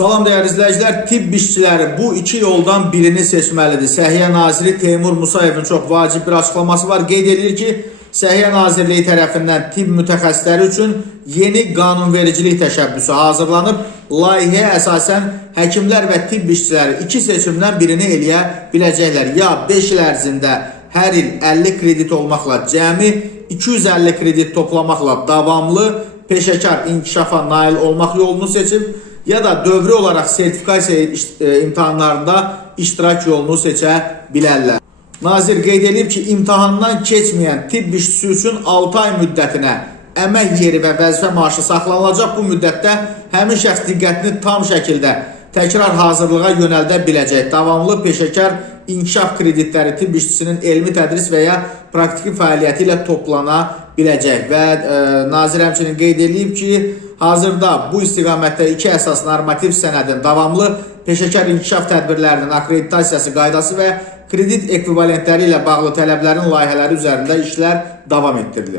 Salam değerli izləyicilər, tibb işçiləri bu iki yoldan birini seçməlidir. Səhiyyə Naziri Teymur Musayevin çox vacib bir açıqlaması var. Qeyd edir ki, Səhiyyə Nazirliyi tərəfindən tibb mütəxəssisləri üçün yeni qanunvericilik təşəbbüsü hazırlanıb. Layihəyə əsasən həkimlər və tibb işçiləri iki seçimdən birini eləyə biləcəklər. Ya 5 il ərzində hər il 50 kredit olmaqla cəmi 250 kredit toplamaqla davamlı peşəkar inkişafa nail olmaq yolunu seçib, ya da dövrü olaraq sertifikasiya imtahanlarında iştirak yolunu seçə bilərlər. Nazir qeyd edib ki, imtahandan keçməyən tibb işçisi üçün 6 ay müddətinə əmək yeri və vəzifə maaşı saxlanılacaq. Bu müddətdə həmin şəxs diqqətini tam şəkildə təkrar hazırlığa yönəldə biləcək. Davamlı peşəkar inkişaf kreditləri tibb işçisinin elmi tədris və ya praktiki fəaliyyəti ilə toplana biləcək. Və Nazir həmçinin qeyd edib ki, hazırda bu istiqamətdə iki əsas normativ sənədin davamlı peşəkar inkişaf tədbirlərinin akreditasiyası qaydası və kredit ekvivalentləri ilə bağlı tələblərin layihələri üzərində işlər davam etdirilir.